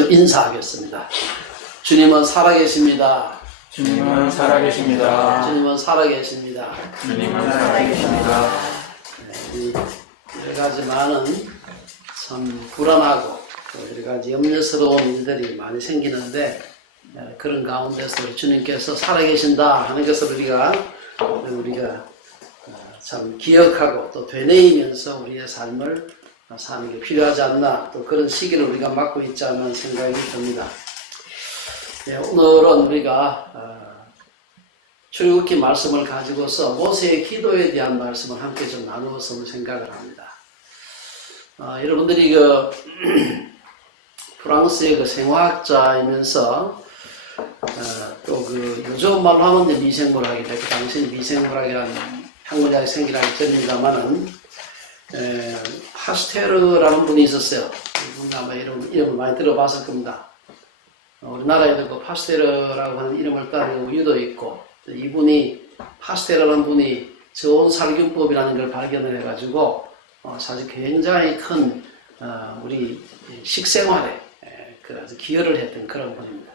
인사하겠습니다. 주님은 살아계십니다. 주님은 살아계십니다. 주님은 살아계십니다. 주님은 살아계십니다. 여러 가지 많은 참 불안하고 여러 가지 염려스러운 일들이 많이 생기는데 그런 가운데서 우리 주님께서 살아계신다 하는 것을 우리가 참 기억하고 또 되뇌이면서 우리의 삶을 사는 게 필요하지 않나, 또 그런 시기를 우리가 맞고 있지 않는 생각이 듭니다. 오늘은 우리가 출애굽기 말씀을 가지고서 모세의 기도에 대한 말씀을 함께 좀 나누어서 생각을 합니다. 여러분들이 프랑스의 생화학자이면서 또 요즘 말로 하면 미생물학이다. 그 당시 미생물학이라는 학문자의 생기라고 들립니다만은 파스테르라는 분이 있었어요. 이분 아마 이름을 많이 들어봤을 겁니다. 우리나라에도 그 파스테르라고 하는 이름을 따르는 우유도 있고, 이분이 파스테르라는 분이 저온 살균법이라는 걸 발견을 해가지고 사실 굉장히 큰 우리 식생활에 아주 기여를 했던 그런 분입니다.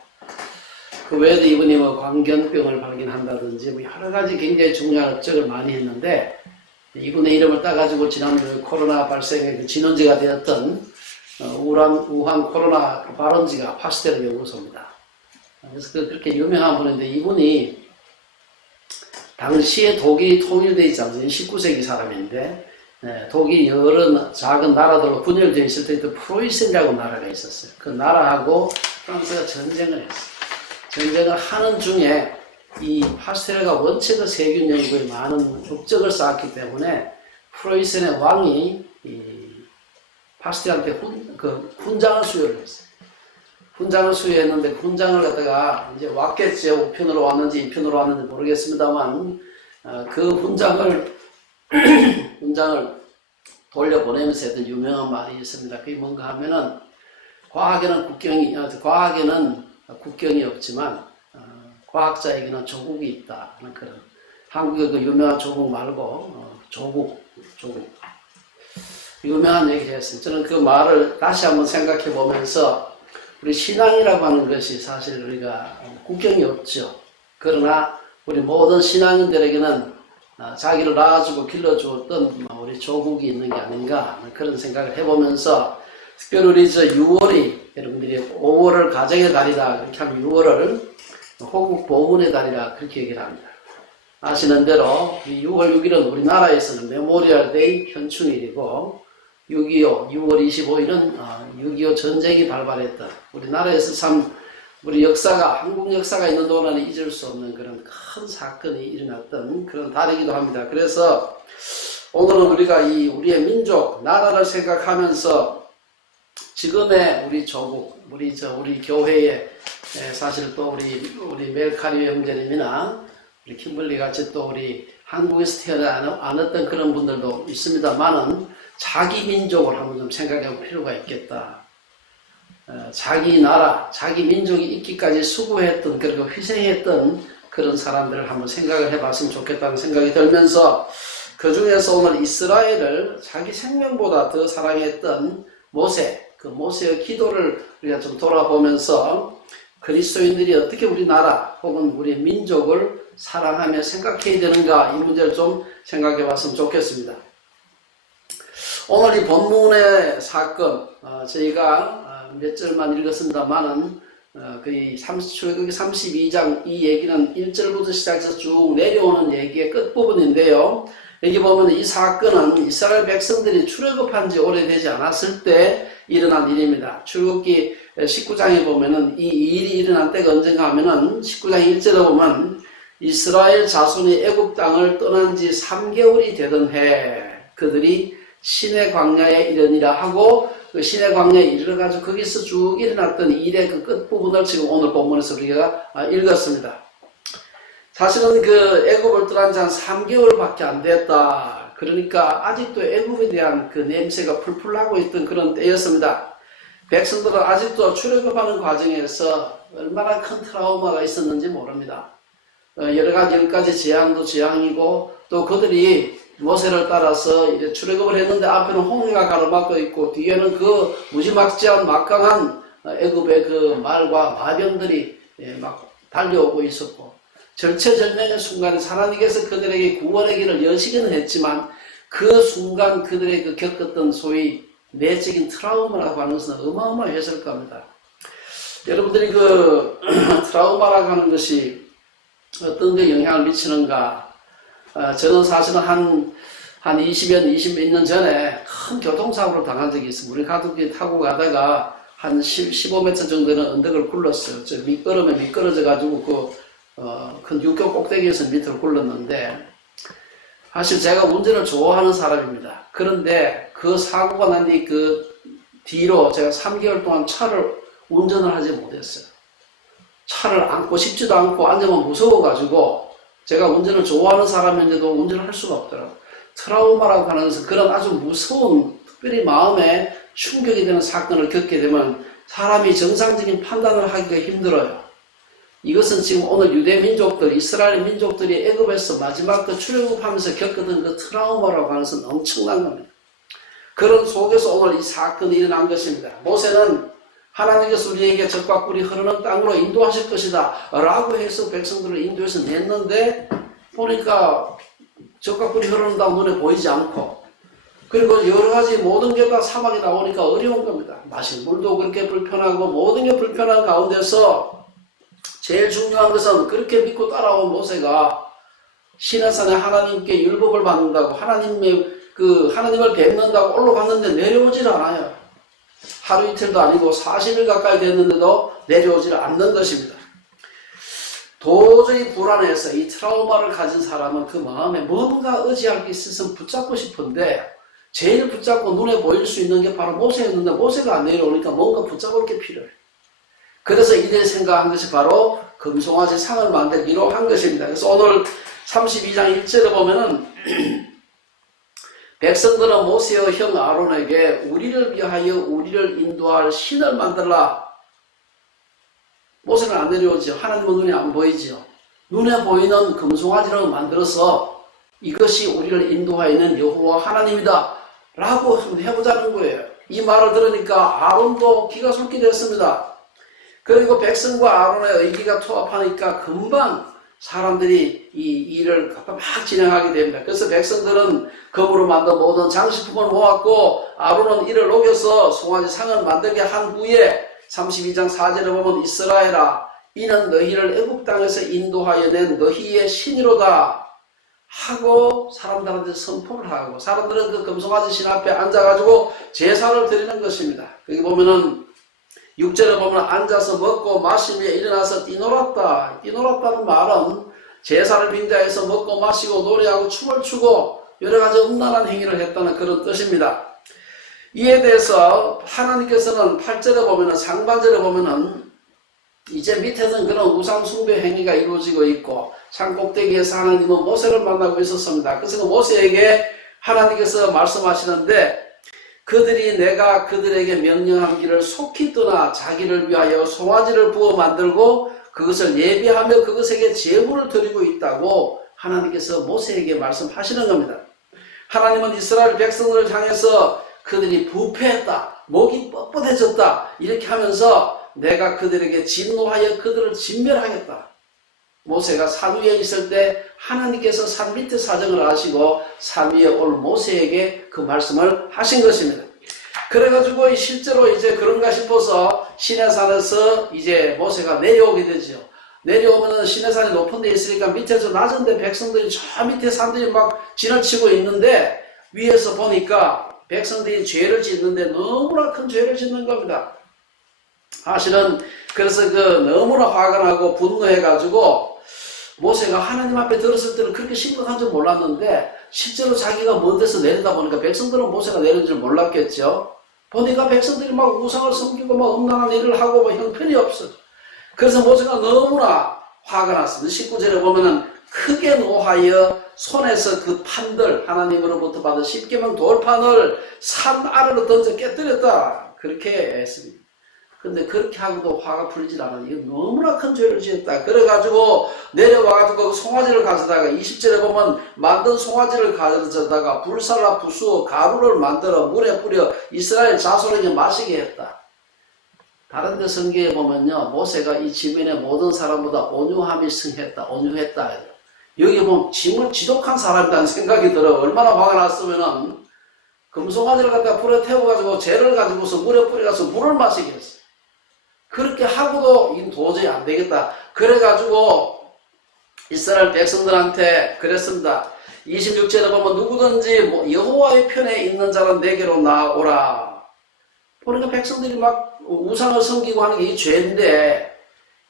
그 외에도 이분이 광견병을 발견한다든지 여러 가지 굉장히 중요한 업적을 많이 했는데, 이분의 이름을 따가지고 지난주 코로나 발생의 진원지가 되었던 우한 코로나 발원지가 파스테르 연구소입니다. 그래서 그렇게 유명한 분인데, 이분이 당시에 독일이 통일되어 있지 않습니까? 19세기 사람인데, 독일이 여러 작은 나라들로 분열되어 있을 때 프로이센이라고 나라가 있었어요. 그 나라하고 프랑스가 전쟁을 했어요. 전쟁을 하는 중에 이 파스테르가 원체 세균 연구에 많은 업적을 쌓았기 때문에 프로이센의 왕이 파스테르한테 훈장을 수여를 했어요. 훈장을 수여했는데 그 훈장을 갖다가 이제 왔겠죠. 우편으로 왔는지 이편으로 왔는지 모르겠습니다만 그 훈장을 돌려보내면서 했던 유명한 말이 있습니다. 그게 뭔가 하면은 과학에는 국경이 없지만 과학자에게는 조국이 있다 하는 그런, 한국의 그 유명한 조국 말고 조국 유명한 얘기를 했어요. 저는 그 말을 다시 한번 생각해 보면서 우리 신앙이라고 하는 것이 사실 우리가 국경이 없죠. 그러나 우리 모든 신앙인들에게는 자기를 낳아주고 길러주었던 우리 조국이 있는 게 아닌가 그런 생각을 해보면서, 특별히 우리 6월이 여러분들이 5월을 가정의 달이다 그렇게 하면 6월을 호국 보훈의 달이라 그렇게 얘기를 합니다. 아시는 대로 6월 6일은 우리나라에서는 메모리얼 데이 현충일이고, 6.25 6월 25일은 6.25 전쟁이 발발했던, 우리나라에서 참 우리 역사가, 한국 역사가 있는 동안에 잊을 수 없는 그런 큰 사건이 일어났던 그런 달이기도 합니다. 그래서 오늘은 우리가 우리의 민족, 나라를 생각하면서 지금의 우리 조국, 우리 교회에 사실 또 우리 멜카리오 형제님이나 우리 킴블리 같이 또 우리 한국에서 태어나왔던 그런 분들도 있습니다만은 자기 민족을 한번 좀 생각해 볼 필요가 있겠다. 자기 나라, 자기 민족이 있기까지 수고했던, 그리고 희생했던 그런 사람들을 한번 생각을 해봤으면 좋겠다는 생각이 들면서, 그 중에서 오늘 이스라엘을 자기 생명보다 더 사랑했던 그 모세의 기도를 우리가 좀 돌아보면서 그리스도인들이 어떻게 우리나라 혹은 우리 민족을 사랑하며 생각해야 되는가, 이 문제를 좀 생각해 봤으면 좋겠습니다. 오늘 이 본문의 사건, 저희가 몇 절만 읽었습니다만은 출애굽기 32장 이 얘기는 1절부터 시작해서 쭉 내려오는 얘기의 끝부분인데요. 여기 보면 이 사건은 이스라엘 백성들이 출애굽한 지 오래되지 않았을 때 일어난 일입니다. 출애굽기 19장에 보면은 이 일이 일어난 때가 언젠가 하면은 19장 1절에 보면 이스라엘 자손이 애굽 땅을 떠난 지 3개월이 되던 해 그들이 시내 광야에 이르니라 하고, 그 시내 광야에 이르러가지고 거기서 쭉 일어났던 일의 그 끝부분을 지금 오늘 본문에서 우리가 읽었습니다. 사실은 그 애굽을 떠난 지 한 3개월밖에 안 됐다. 그러니까 아직도 애굽에 대한 그 냄새가 풀풀 나고 있던 그런 때였습니다. 백성들은 아직도 출애굽하는 과정에서 얼마나 큰 트라우마가 있었는지 모릅니다. 여러 가지 재앙도 재앙이고, 또 그들이 모세를 따라서 이제 출애굽을 했는데 앞에는 홍해가 가로막고 있고 뒤에는 그 무지막지한 막강한 애굽의 그 말과 마병들이 막 달려오고 있었고 절체절명의 순간에 하나님께서 그들에게 구원의 길을 여시기는 했지만 그 순간 그들의 그 겪었던 소위 내적인 트라우마라고 하는 것은 어마어마했을 겁니다. 여러분들이 그 트라우마라고 하는 것이 어떤 데 영향을 미치는가? 저는 사실은 한 20몇 년 전에 큰 교통사고를 당한 적이 있습니다. 우리 가족이 타고 가다가 한 15m 정도는 언덕을 굴렀어요. 저 미끄럼에 미끄러져가지고 큰 육교 꼭대기에서 밑으로 굴렀는데, 사실 제가 운전을 좋아하는 사람입니다. 그런데 그 사고가 난 뒤 그 뒤로 제가 3개월 동안 차를 운전을 하지 못했어요. 차를 앉고 싶지도 않고 앉으면 무서워가지고 제가 운전을 좋아하는 사람인데도 운전을 할 수가 없더라고요. 트라우마라고 하는 것은 그런 아주 무서운, 특별히 마음에 충격이 되는 사건을 겪게 되면 사람이 정상적인 판단을 하기가 힘들어요. 이것은 지금 오늘 유대 민족들, 이스라엘 민족들이 애굽에서 마지막 그 출애굽하면서 겪었던 그 트라우마라고 하는 것은 엄청난 겁니다. 그런 속에서 오늘 이 사건이 일어난 것입니다. 모세는 하나님께서 우리에게 젖과 꿀이 흐르는 땅으로 인도하실 것이다 라고 해서 백성들을 인도해서 냈는데, 보니까 젖과 꿀이 흐르는 땅 눈에 보이지 않고, 그리고 여러 가지 모든 게 다 사막에 나오니까 어려운 겁니다. 마실 물도 그렇게 불편하고 모든 게 불편한 가운데서 제일 중요한 것은 그렇게 믿고 따라온 모세가 시내산에 하나님께 율법을 받는다고 하나님을 뵙는다고 올라갔는데 내려오질 않아요. 하루 이틀도 아니고 40일 가까이 됐는데도 내려오질 않는 것입니다. 도저히 불안해서 이 트라우마를 가진 사람은 그 마음에 뭔가 의지할 게 있어서 붙잡고 싶은데, 제일 붙잡고 눈에 보일 수 있는 게 바로 모세였는데 모세가 안 내려오니까 뭔가 붙잡을 게 필요해. 그래서 이들이 생각한 것이 바로 금송아지 상을 만들기로 한 것입니다. 그래서 오늘 32장 1절에 보면은 백성들은 모세의 형 아론에게 우리를 위하여 우리를 인도할 신을 만들라. 모세는 안 내려오죠. 하나님은 눈에 안 보이죠. 눈에 보이는 금송아지를 만들어서 이것이 우리를 인도하여는 여호와 하나님이다 라고 해보자는 거예요. 이 말을 들으니까 아론도 기가 솟게 됐습니다. 그리고 백성과 아론의 의기가 투합하니까 금방 사람들이 이 일을 막 진행하게 됩니다. 그래서 백성들은 금으로 만든 모든 장식품을 모았고, 아론은 이를 녹여서 송아지 상을 만들게 한 후에 32장 4절에 보면 이스라엘아, 이는 너희를 애굽 땅에서 인도하여 낸 너희의 신이로다 하고 사람들한테 선포를 하고, 사람들은 그 금송아지 신 앞에 앉아가지고 제사를 드리는 것입니다. 여기 보면은 6절에 보면 앉아서 먹고 마시며 일어나서 뛰놀았다. 뛰놀았다는 말은 제사를 빙자해서 먹고 마시고 노래하고 춤을 추고 여러 가지 음란한 행위를 했다는 그런 뜻입니다. 이에 대해서 하나님께서는 8절에 보면은, 상반절에 보면은 이제 밑에서는 그런 우상 숭배 행위가 이루어지고 있고 산 꼭대기에서 하나님은 모세를 만나고 있었습니다. 그래서 모세에게 하나님께서 말씀하시는데, 그들이 내가 그들에게 명령한 길을 속히 떠나 자기를 위하여 송아지를 부어 만들고 그것을 예비하며 그것에게 제물을 드리고 있다고 하나님께서 모세에게 말씀하시는 겁니다. 하나님은 이스라엘 백성들을 향해서 그들이 부패했다, 목이 뻣뻣해졌다 이렇게 하면서 내가 그들에게 진노하여 그들을 진멸하겠다. 모세가 산 위에 있을 때 하나님께서 산 밑에 사정을 아시고 산 위에 올 모세에게 그 말씀을 하신 것입니다. 그래가지고 실제로 이제 그런가 싶어서 시내산에서 이제 모세가 내려오게 되죠. 내려오면은 시내산이 높은 데 있으니까 밑에서 낮은 데 백성들이 저 밑에 산들이 막 지나치고 있는데, 위에서 보니까 백성들이 죄를 짓는데 너무나 큰 죄를 짓는 겁니다. 사실은 그래서 너무나 화가 나고 분노해가지고 모세가 하나님 앞에 들었을 때는 그렇게 심각한 줄 몰랐는데, 실제로 자기가 먼 데서 내리다 보니까 백성들은 모세가 내린 줄 몰랐겠죠. 보니까 백성들이 막 우상을 섬기고 막 음란한 일을 하고 뭐 형편이 없어. 그래서 모세가 너무나 화가 났습니다. 19절에 보면은 크게 노하여 손에서 그 판들, 하나님으로부터 받은 10계명 돌판을 산 아래로 던져 깨뜨렸다. 그렇게 했습니다. 근데 그렇게 하고도 화가 풀리질 않으니 이거 너무나 큰 죄를 지었다. 그래가지고 내려와가지고 송아지를 가져다가 20절에 보면 만든 송아지를 가져다가 불살라 부수어 가루를 만들어 물에 뿌려 이스라엘 자손에게 마시게 했다. 다른 데 성경에 보면요, 모세가 이 지면의 모든 사람보다 온유함이 승했다, 온유했다. 여기 보면 정말 지독한 사람이라는 생각이 들어요. 얼마나 화가 났으면은 금송아지를 갖다 불에 태워가지고 재를 가지고서 물에 뿌려가서 물을 마시게 했어요. 그렇게 하고도 이건 도저히 안 되겠다. 그래가지고 이스라엘 백성들한테 그랬습니다. 26절에 보면 누구든지 여호와의 편에 있는 자는 내게로 나오라. 그러니까 백성들이 막 우상을 섬기고 하는 게 이 죄인데,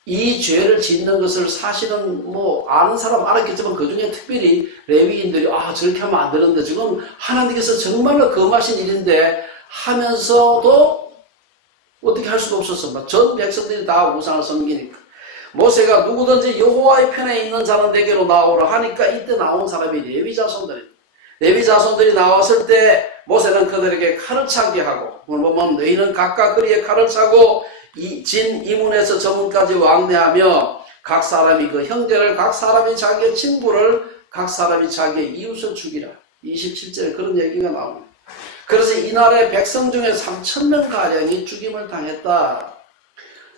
이 죄를 짓는 것을 사실은 아는 사람 알았겠지만 그 중에 특별히 레위인들이 저렇게 하면 안 되는데 지금 하나님께서 정말로 거하신 일인데 하면서도 어떻게 할 수가 없었습니다. 전 백성들이 다 우상을 섬기니까. 모세가 누구든지 여호와의 편에 있는 자는 내게로 나오라 하니까 이때 나온 사람이 레위 자손들입니다. 레위 자손들이 나왔을 때 모세는 그들에게 칼을 차게 하고, 보면 너희는 각각 그리에 칼을 차고 진 이문에서 저문까지 왕래하며 각 사람이 그 형제를, 각 사람이 자기의 친구를, 각 사람이 자기의 이웃을 죽이라. 27절에 그런 얘기가 나옵니다. 그래서 이날에 백성 중에 3,000명가량이 죽임을 당했다.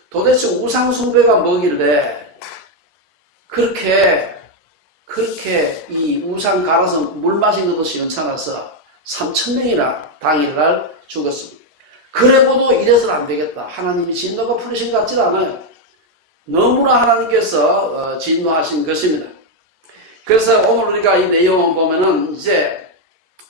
도대체 우상 숭배가 뭐길래 그렇게 이 우상 갈아서 물 마신 것이 연찮아서 3,000명이나 당일날 죽었습니다. 그래도 이래서는 안 되겠다. 하나님이 진노가 풀리신 것 같지 않아요. 너무나 하나님께서 진노하신 것입니다. 그래서 오늘 우리가 이 내용을 보면은 이제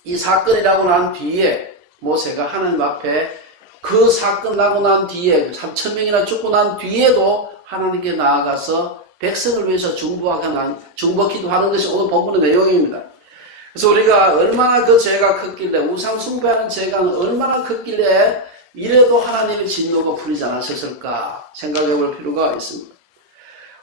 이 사건이라고 난 뒤에 모세가 하나님 앞에 그 사건 나고 난 뒤에 3,000명이나 죽고 난 뒤에도 하나님께 나아가서 백성을 위해서 중보기도하는 것이 오늘 본문의 내용입니다. 그래서 우리가 얼마나 그 죄가 컸길래, 우상 숭배하는 죄가 얼마나 컸길래 이래도 하나님의 진노가 풀리지 않으셨을까 생각해 볼 필요가 있습니다.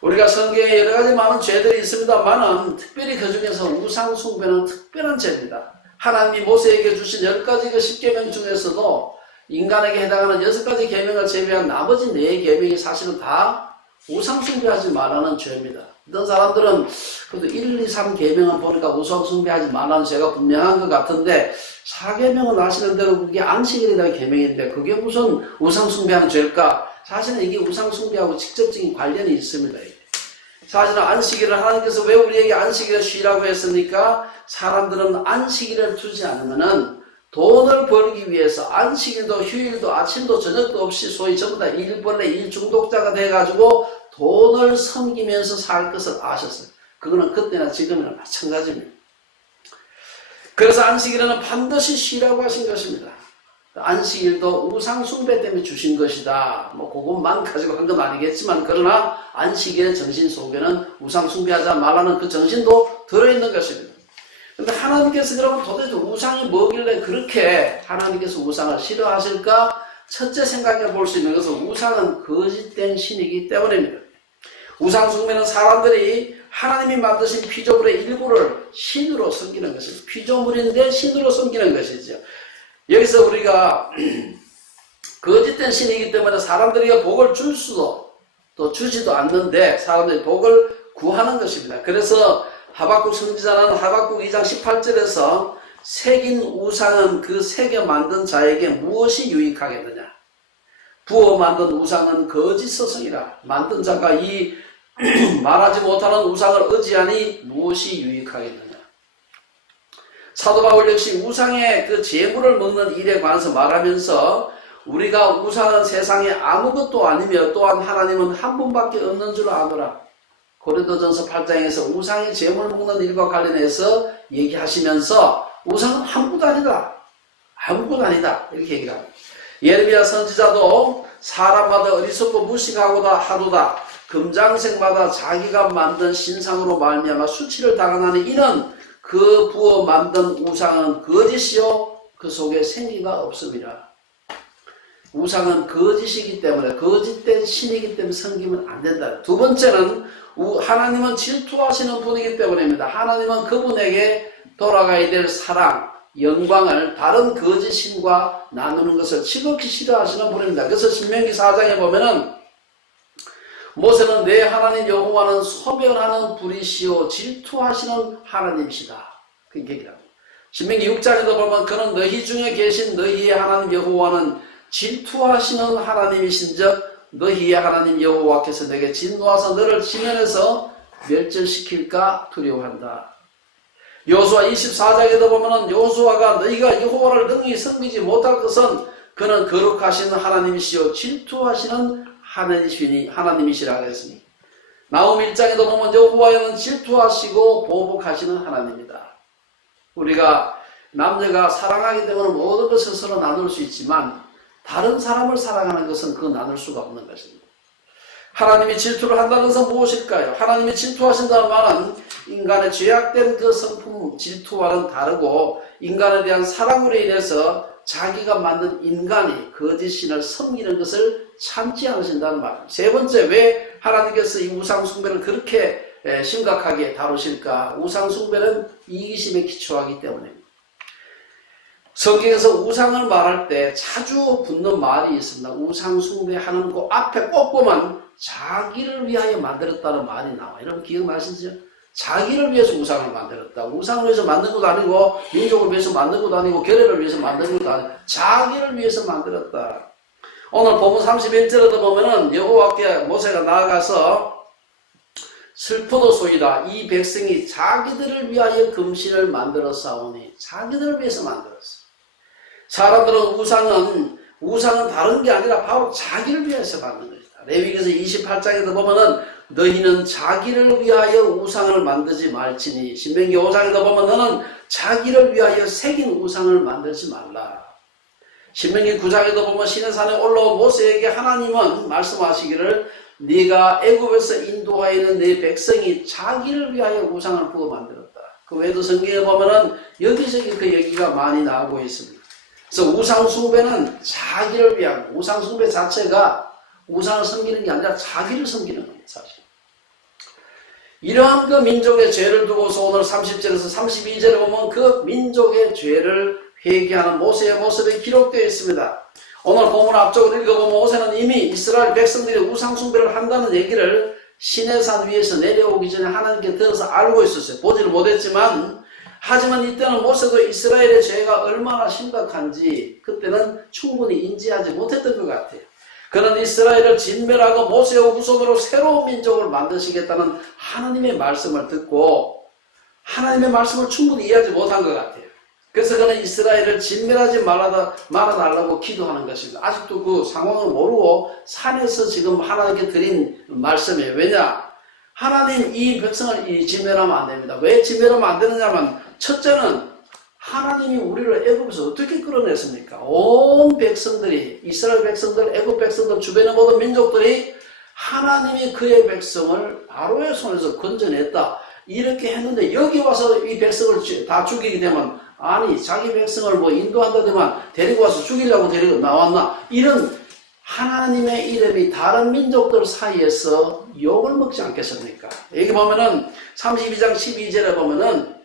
우리가 성경에 여러 가지 많은 죄들이 있습니다만은 특별히 그 중에서 우상 숭배는 특별한 죄입니다. 하나님이 모세에게 주신 10가지 그 10계명 중에서도 인간에게 해당하는 6가지 계명을 제외한 나머지 4계명이 사실은 다 우상 숭배하지 말라는 죄입니다. 어떤 사람들은 그래도 1, 2, 3 계명을 보니까 우상 숭배하지 말라는 죄가 분명한 것 같은데 4계명은 아시는 대로 그게 안식일에 대한 계명인데 그게 무슨 우상 숭배하는 죄일까? 사실은 이게 우상 숭배하고 직접적인 관련이 있습니다. 사실은 안식일을 하나님께서 왜 우리에게 안식일을 쉬라고 했습니까? 사람들은 안식일을 두지 않으면은 돈을 벌기 위해서 안식일도 휴일도 아침도 저녁도 없이 소위 전부 다 일벌레 일중독자가 돼가지고 돈을 섬기면서 살 것을 아셨어요. 그거는 그때나 지금이나 마찬가지입니다. 그래서 안식일에는 반드시 쉬라고 하신 것입니다. 안식일도 우상 숭배 때문에 주신 것이다. 그것만 가지고 한 건 아니겠지만 그러나 안식일의 정신 속에는 우상 숭배하지 말라는 그 정신도 들어있는 것입니다. 근데 하나님께서 그러면 도대체 우상이 뭐길래 그렇게 하나님께서 우상을 싫어하실까? 첫째 생각해 볼 수 있는 것은 우상은 거짓된 신이기 때문입니다. 우상 숭배는 사람들이 하나님이 만드신 피조물의 일부를 신으로 섬기는 것입니다. 피조물인데 신으로 섬기는 것이죠. 여기서 우리가 거짓된 신이기 때문에 사람들에게 복을 줄 수도 또 주지도 않는데 사람들이 복을 구하는 것입니다. 그래서 하박국 선지자는 하박국 2장 18절에서 새긴 우상은 그 새겨 만든 자에게 무엇이 유익하겠느냐. 부어 만든 우상은 거짓 스승이라. 만든 자가 이 말하지 못하는 우상을 의지하니 무엇이 유익하겠느냐. 사도 바울 역시 우상의 그 재물을 먹는 일에 관해서 말하면서 우리가 우상은 세상에 아무것도 아니며 또한 하나님은 한 분밖에 없는 줄 아노라. 고린도전서 8장에서 우상의 재물 먹는 일과 관련해서 얘기하시면서 우상은 아무것도 아니다. 아무것도 아니다. 이렇게 얘기를 합니다. 예레미야 선지자도 사람마다 어리석고 무식하고다 하도다. 금장색마다 자기가 만든 신상으로 말미암아 수치를 당하나니 이는 그 부어 만든 우상은 거짓이요 그 속에 생기가 없음이라. 우상은 거짓이기 때문에 거짓된 신이기 때문에 섬기면 안 된다. 두 번째는 하나님은 질투하시는 분이기 때문입니다. 하나님은 그분에게 돌아가야 될 사랑, 영광을 다른 거짓 신과 나누는 것을 지극히 싫어하시는 분입니다. 그래서 신명기 4장에 보면은 모세는 내 하나님 여호와는 소멸하는 불이시오 질투하시는 하나님이시다. 그렇게 얘기합니다. 신명기 6장에도 보면 그는 너희 중에 계신 너희의 하나님 여호와는 질투하시는 하나님이신즉 너희의 하나님 여호와께서 내게 진노하사 너를 지면에서 멸절시킬까 두려워한다. 여호수아 24장에도 보면은 여호수아가 너희가 여호와를 능히 섬기지 못할 것은 그는 거룩하신 하나님이시요 질투하시는 하나님이시라 그랬습니다. 나홈 1장에도 보면 여호와는 질투하시고 보복하시는 하나님이다. 우리가 남녀가 사랑하기 때문에 모든 것을 서로 나눌 수 있지만 다른 사람을 사랑하는 것은 그 나눌 수가 없는 것입니다. 하나님이 질투를 한다는 것은 무엇일까요? 하나님이 질투하신다는 말은 인간의 죄악된 그 성품 질투와는 다르고 인간에 대한 사랑으로 인해서 자기가 만든 인간이 거짓 신을 섬기는 것을 참지 않으신다는 말입니다. 세 번째, 왜 하나님께서 이 우상 숭배를 그렇게 심각하게 다루실까? 우상 숭배는 이기심에 기초하기 때문입니다. 성경에서 우상을 말할 때 자주 붙는 말이 있습니다. 우상 숭배하는 그 앞에 꼭 보면 자기를 위하여 만들었다는 말이 나와요. 여러분 기억나시죠? 자기를 위해서 우상을 만들었다. 우상을 위해서 만든 것도 아니고 민족을 위해서 만든 것도 아니고 결례를 위해서 만든 것도 아니고 자기를 위해서 만들었다. 오늘 본문 31절에도 보면은 여호와께 모세가 나아가서 슬프도소이다. 이 백성이 자기들을 위하여 금신을 만들어 싸우니 자기들을 위해서 만들었어. 사람들은 우상은 다른 게 아니라 바로 자기를 위해서 만든 것이다. 레위기서 28장에도 보면은 너희는 자기를 위하여 우상을 만들지 말지니 신명기 5장에도 보면 너는 자기를 위하여 새긴 우상을 만들지 말라. 신명기 9장에도 보면 시내산에 올라온 모세에게 하나님은 말씀하시기를 네가 애굽에서 인도하여 있는 네 백성이 자기를 위하여 우상을 부어 만들었다. 그 외에도 성경에 보면은 여기저기 그 얘기가 많이 나오고 있습니다. 그래서 우상 숭배는 자기를 위한 우상 숭배 자체가 우상을 섬기는 게 아니라 자기를 섬기는 겁니다. 사실. 이러한 그 민족의 죄를 두고서 오늘 30절에서 32절에 보면 그 민족의 죄를 회개하는 모세의 모습이 기록되어 있습니다. 오늘 본문 앞쪽을 읽어보면 모세는 이미 이스라엘 백성들이 우상 숭배를 한다는 얘기를 시내산 위에서 내려오기 전에 하나님께 들어서 알고 있었어요. 보지를 못했지만 하지만 이때는 모세도 이스라엘의 죄가 얼마나 심각한지 그때는 충분히 인지하지 못했던 것 같아요. 그는 이스라엘을 진멸하고 모세의 후손으로 새로운 민족을 만드시겠다는 하나님의 말씀을 듣고 하나님의 말씀을 충분히 이해하지 못한 것 같아요. 그래서 그는 이스라엘을 진멸하지 말아달라고 기도하는 것입니다. 아직도 그 상황을 모르고 산에서 지금 하나님께 드린 말씀이에요. 왜냐? 하나님 이 백성을 진멸하면 안 됩니다. 왜 진멸하면 안 되느냐면 첫째는 하나님이 우리를 애굽에서 어떻게 끌어냈습니까? 온 백성들이 이스라엘 백성들, 애굽 백성들, 주변의 모든 민족들이 하나님이 그의 백성을 바로의 손에서 건져냈다. 이렇게 했는데 여기 와서 이 백성을 다 죽이게 되면 아니 자기 백성을 뭐 인도한다더만 데리고 와서 죽이려고 데리고 나왔나? 이런 하나님의 이름이 다른 민족들 사이에서 욕을 먹지 않겠습니까? 여기 보면은 32장 12절에 보면은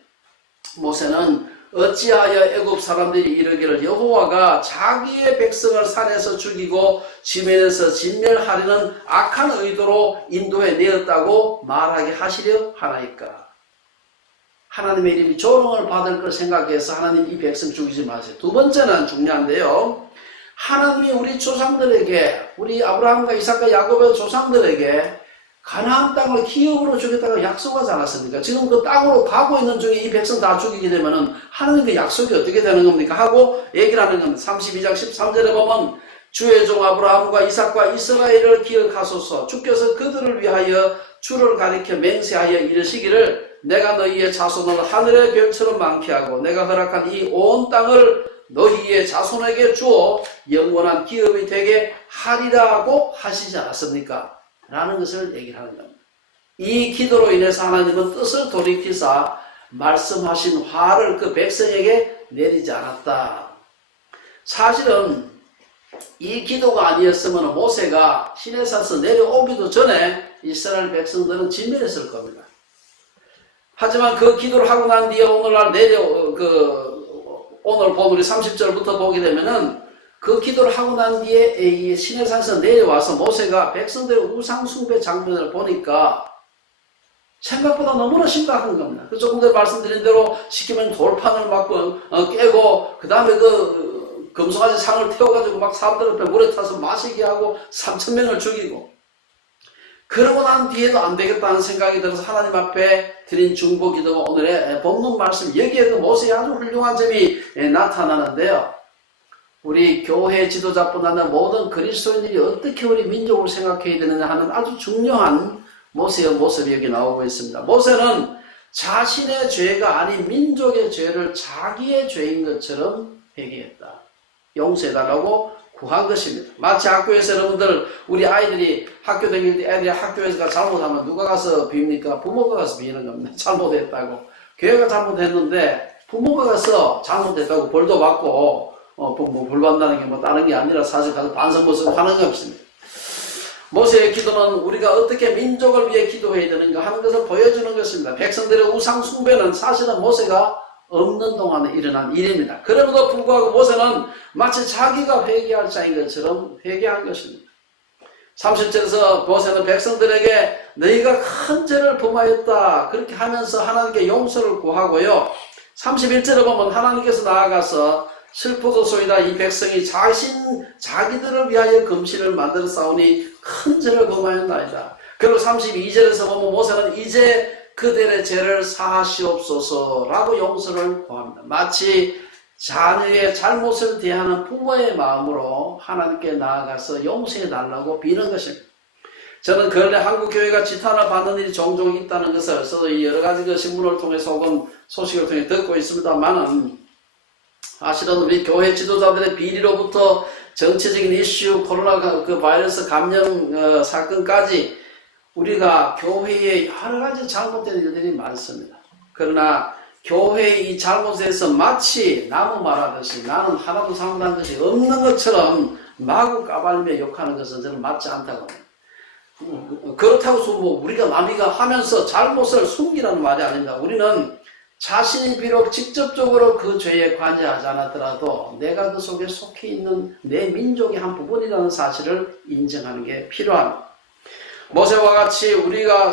모세는 어찌하여 애굽 사람들이 이르기를 여호와가 자기의 백성을 산에서 죽이고 지면에서 진멸하려는 악한 의도로 인도해 내었다고 말하게 하시려 하나이까. 하나님의 이름이 조롱을 받을 걸 생각해서 하나님 이 백성 죽이지 마세요. 두 번째는 중요한데요. 하나님이 우리 조상들에게 우리 아브라함과 이삭과 야곱의 조상들에게 가나안 땅을 기업으로 주겠다고 약속하지 않았습니까? 지금 그 땅으로 가고 있는 중에 이 백성 다 죽이게 되면은 하나님 그 약속이 어떻게 되는 겁니까? 하고 얘기를 하는 겁니다. 32장 13절에 보면 주의 종 아브라함과 이삭과 이스라엘을 기억하소서. 주께서 그들을 위하여 주를 가리켜 맹세하여 이르시기를 내가 너희의 자손을 하늘의 별처럼 많게 하고 내가 허락한 이 온 땅을 너희의 자손에게 주어 영원한 기업이 되게 하리라고 하시지 않았습니까? 라는 것을 얘기를 하는 겁니다. 이 기도로 인해서 하나님은 뜻을 돌이키사 말씀하신 화를 그 백성에게 내리지 않았다. 사실은 이 기도가 아니었으면 모세가 시내산에서 내려오기도 전에 이스라엘 백성들은 진멸했을 겁니다. 하지만 그 기도를 하고 난 뒤에 오늘날 오늘 본 우리 30절부터 보게 되면은 그 기도를 하고 난 뒤에 이 시내산에서 내려와서 모세가 백성들의 우상숭배 장면을 보니까 생각보다 너무나 심각한 겁니다. 조금 전에 말씀드린 대로 시키면 돌판을 맞고 깨고 그 다음에 금송아지 상을 태워가지고 막 사람들 앞에 물에 타서 마시게 하고 3,000명을 죽이고, 그러고 난 뒤에도 안 되겠다는 생각이 들어서 하나님 앞에 드린 중보 기도가 오늘의 본문 말씀, 여기에 그 모세의 아주 훌륭한 점이 나타나는데요. 우리 교회 지도자뿐 아니라 모든 그리스도인들이 어떻게 우리 민족을 생각해야 되느냐 하는 아주 중요한 모세의 모습이 여기 나오고 있습니다. 모세는 자신의 죄가 아닌 민족의 죄를 자기의 죄인 것처럼 회개했다. 용서해달라고 구한 것입니다. 마치 학교에서 여러분들, 우리 아이들이 학교 다닐 때 애들이 학교에서 잘못하면 누가 가서 빕니까? 부모가 가서 비는 겁니다. 잘못했다고. 교회가 잘못했는데 부모가 가서 잘못했다고 벌도 받고 벌 받는다는 게 뭐 다른 게 아니라 사실 가서 반성 모습을 하는 것입니다. 모세의 기도는 우리가 어떻게 민족을 위해 기도해야 되는가 하는 것을 보여주는 것입니다. 백성들의 우상 숭배는 사실은 모세가 없는 동안에 일어난 일입니다. 그럼에도 불구하고 모세는 마치 자기가 회개할 자인 것처럼 회개한 것입니다. 30절에서 모세는 백성들에게 너희가 큰 죄를 범하였다 그렇게 하면서 하나님께 용서를 구하고요. 31절에 보면 하나님께서 나아가서 슬프도 소이다 이 백성이 자기들을 위하여 금신을 만들어 싸우니 큰 죄를 범하였나이다. 그리고 32절에서 보면 모세는 이제 그들의 죄를 사하시옵소서라고 용서를 구합니다. 마치 자녀의 잘못을 대하는 부모의 마음으로 하나님께 나아가서 용서해달라고 비는 것입니다. 저는 근래 한국교회가 지탄을 받는 일이 종종 있다는 것을 저도 여러 가지 그 신문을 통해서 혹은 소식을 통해 듣고 있습니다만은, 사실은 우리 교회 지도자들의 비리로부터 정치적인 이슈, 코로나 그 바이러스 감염 사건까지 우리가 교회에 여러 가지 잘못된 일들이 많습니다. 그러나 교회의 이 잘못에서 마치 나무 말하듯이 나는 하나도 잘못한 것이 없는 것처럼 마구 까발리며 욕하는 것은 저는 맞지 않다고 합니다. 그렇다고 해서 뭐 우리가 남이가 하면서 잘못을 숨기라는 말이 아닙니다. 우리는 자신이 비록 직접적으로 그 죄에 관여하지 않았더라도 내가 그 속에 속해 있는 내 민족의 한 부분이라는 사실을 인정하는 게 필요합니다. 모세와 같이 우리가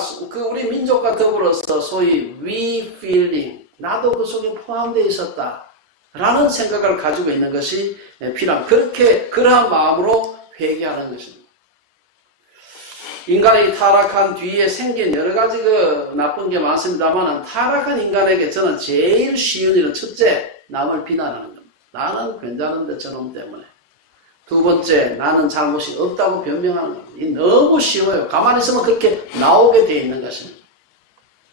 우리 민족과 더불어서 소위 we feeling, 나도 그 속에 포함되어 있었다 라는 생각을 가지고 있는 것이 필요합니다. 그러한 마음으로 회개하는 것입니다. 인간이 타락한 뒤에 생긴 여러 가지 그 나쁜 게 많습니다만, 타락한 인간에게 저는 제일 쉬운 일은 첫째, 남을 비난하는 겁니다. 나는 괜찮은데 저놈 때문에. 두 번째, 나는 잘못이 없다고 변명하는 겁니다. 이 너무 쉬워요. 가만히 있으면 그렇게 나오게 되어 있는 것입니다.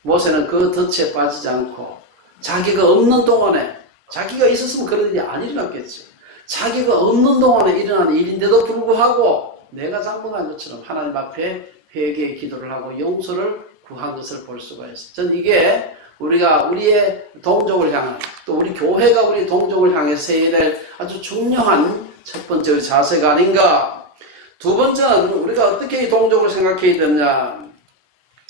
모세는 그 덫에 빠지지 않고 자기가 없는 동안에, 자기가 있었으면 그런 일이 안 일어났겠죠. 자기가 없는 동안에 일어난 일인데도 불구하고 내가 잘못한 것처럼 하나님 앞에 회개의 기도를 하고 용서를 구한 것을 볼 수가 있어요. 저는 이게 우리가 우리의 동족을 향한, 또 우리 교회가 우리 동족을 향해서 해야 될 아주 중요한 첫 번째 자세가 아닌가. 두 번째는 우리가 어떻게 이 동족을 생각해야 되느냐.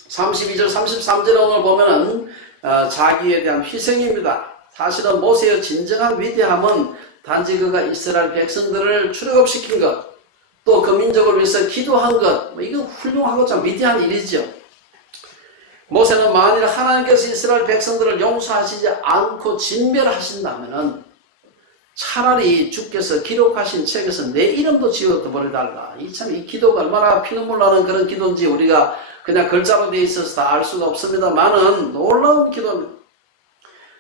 32절 33절에 오늘 보면은 자기에 대한 희생입니다. 사실은 모세의 진정한 위대함은 단지 그가 이스라엘 백성들을 출애굽시킨 것, 또 그 민족을 위해서 기도한 것, 이건 훌륭하고 참 위대한 일이죠. 모세는 만일 하나님께서 이스라엘 백성들을 용서하시지 않고 진멸하신다면은 차라리 주께서 기록하신 책에서 내 이름도 지워버려달라. 이 기도가 얼마나 피눈물 나는 그런 기도인지 우리가 그냥 글자로 되어 있어서 다 알 수가 없습니다만은 놀라운 기도입니다.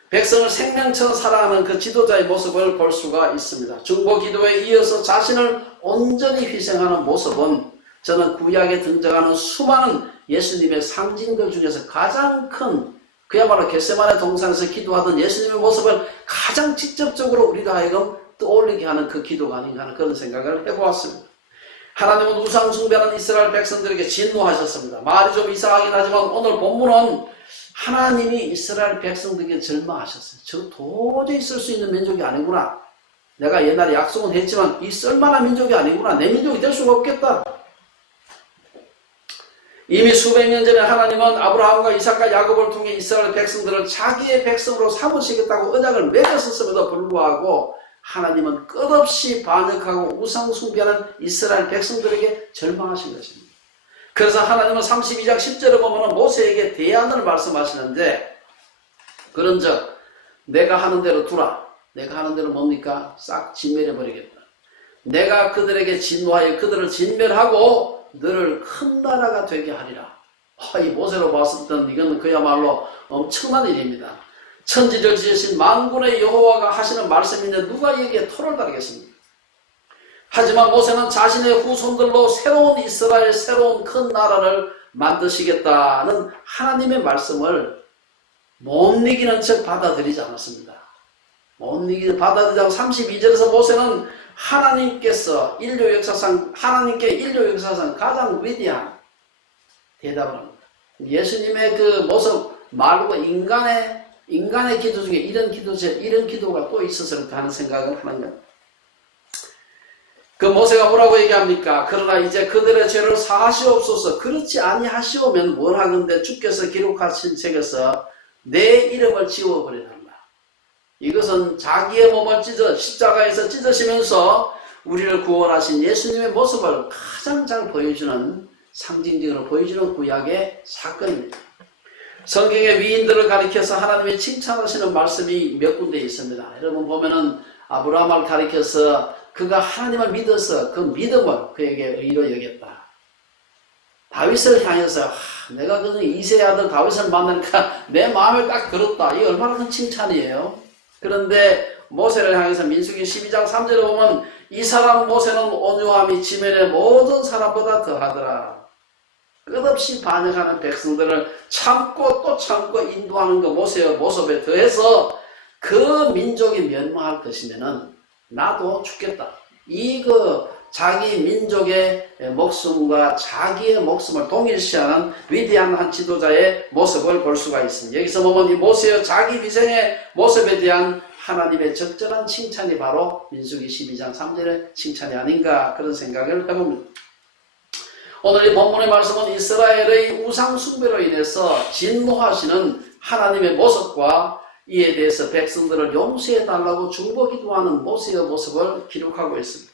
백성을 생명처럼 사랑하는 그 지도자의 모습을 볼 수가 있습니다. 중보 기도에 이어서 자신을 온전히 희생하는 모습은 저는 구약에 등장하는 수많은 예수님의 상징들 중에서 가장 큰, 그야말로 겟세마네 동산에서 기도하던 예수님의 모습을 가장 직접적으로 우리가 하여금 떠올리게 하는 그 기도가 아닌가 하는 그런 생각을 해보았습니다. 하나님은 우상 숭배하는 이스라엘 백성들에게 진노하셨습니다. 말이 좀 이상하긴 하지만 오늘 본문은 하나님이 이스라엘 백성들에게 절망하셨어요. 저 도저히 있을 수 있는 민족이 아니구나. 내가 옛날에 약속은 했지만 이 쓸만한 민족이 아니구나. 내 민족이 될 수가 없겠다. 이미 수백 년 전에 하나님은 아브라함과 이삭과 야곱을 통해 이스라엘 백성들을 자기의 백성으로 삼으시겠다고 언약을 맺었음에도 불구하고 하나님은 끝없이 반역하고 우상 숭배하는 이스라엘 백성들에게 절망하신 것입니다. 그래서 하나님은 32장 10절에 보면 모세에게 대안을 말씀하시는데, 그런즉 내가 하는 대로 두라. 내가 하는 대로 뭡니까? 싹 진멸해버리겠다. 내가 그들에게 진노하여 그들을 진멸하고 너를 큰 나라가 되게 하리라. 이 모세로 봤을 때는 이건 그야말로 엄청난 일입니다. 천지를 지으신 만군의 여호와가 하시는 말씀인데 누가 여기에 토를 달겠습니까? 하지만 모세는 자신의 후손들로 새로운 이스라엘, 새로운 큰 나라를 만드시겠다는 하나님의 말씀을 못 이기는 척 받아들이지 않았습니다. 못 이기는 받아들이지 않고 32절에서 모세는 하나님께서 하나님께 인류 역사상 가장 위대한 대답을 합니다. 예수님의 그 모습 말고 인간의 기도 중에 이런 기도가 또 있어서 그렇게 하는 생각을 하는 겁니다. 그 모세가 뭐라고 얘기합니까? 그러나 이제 그들의 죄를 사하시옵소서. 그렇지 아니하시오면 뭘 하건대 주께서 기록하신 책에서 내 이름을 지워버리라. 이것은 자기의 몸을 십자가에서 찢으시면서 우리를 구원하신 예수님의 모습을 가장 잘 보여주는, 상징적으로 보여주는 구약의 사건입니다. 성경의 위인들을 가리켜서 하나님이 칭찬하시는 말씀이 몇 군데 있습니다. 여러분 보면은 아브라함을 가리켜서 그가 하나님을 믿어서 그 믿음을 그에게 의로 여겼다. 다윗을 향해서 내가 그 이새의 아들 다윗을 만나니까 내 마음을 딱 들었다. 이게 얼마나 큰 칭찬이에요. 그런데 모세를 향해서 민수기 12장 3절에 보면 이 사람 모세는 온유함이 지면의 모든 사람보다 더하더라. 끝없이 반역하는 백성들을 참고 또 참고 인도하는 그 모세의 모습에 더해서 그 민족이 멸망할 것이면은 나도 죽겠다. 자기 민족의 목숨과 자기의 목숨을 동일시하는 위대한 한 지도자의 모습을 볼 수가 있습니다. 여기서 보면 이 모세의 자기 희생의 모습에 대한 하나님의 적절한 칭찬이 바로 민수기 12장 3절의 칭찬이 아닌가 그런 생각을 해봅니다. 오늘 이 본문의 말씀은 이스라엘의 우상 숭배로 인해서 진노하시는 하나님의 모습과 이에 대해서 백성들을 용서해달라고 중보기도하는 모세의 모습을 기록하고 있습니다.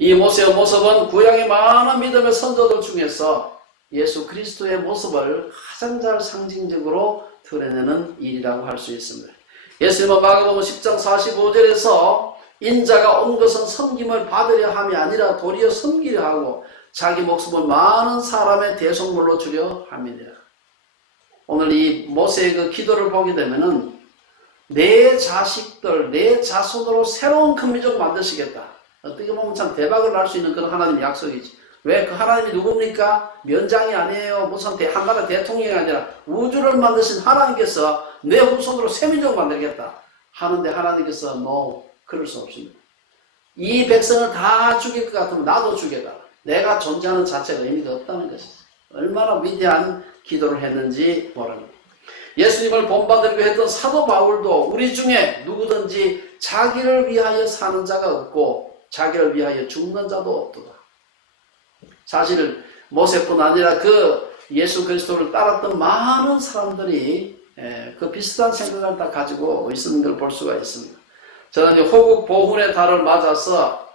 이 모세의 모습은 구약의 많은 믿음의 선조들 중에서 예수 그리스도의 모습을 가장 잘 상징적으로 드러내는 일이라고 할 수 있습니다. 예수님은 마가복음 10장 45절에서 인자가 온 것은 섬김을 받으려 함이 아니라 도리어 섬기려 하고 자기 목숨을 많은 사람의 대속물로 주려 함이니라. 오늘 이 모세의 그 기도를 보게 되면은 내 자식들, 내 자손으로 새로운 큰 민족 만드시겠다. 어떻게 보면 참 대박을 날 수 있는 그런 하나님의 약속이지. 왜? 그 하나님이 누굽니까? 면장이 아니에요. 무슨 한 나라 대통령이 아니라 우주를 만드신 하나님께서 내 후손으로 새 민족 만들겠다 하는데 하나님께서 no, 그럴 수 없습니다. 이 백성을 다 죽일 것 같으면 나도 죽여라. 내가 존재하는 자체가 의미가 없다는 것이죠. 얼마나 위대한 기도를 했는지 모릅니다. 예수님을 본받으려고 했던 사도 바울도 우리 중에 누구든지 자기를 위하여 사는 자가 없고 자기를 위하여 죽는 자도 없도다. 사실 모세뿐 아니라 그 예수 그리스도를 따랐던 많은 사람들이 그 비슷한 생각을 다 가지고 있는 걸 볼 수가 있습니다. 저는 호국 보훈의 달을 맞아서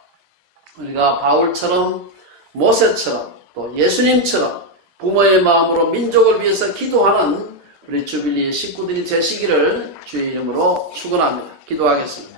우리가 바울처럼 모세처럼 또 예수님처럼 부모의 마음으로 민족을 위해서 기도하는 우리 주빌리 식구들이 되시기를 주의 이름으로 축원합니다. 기도하겠습니다.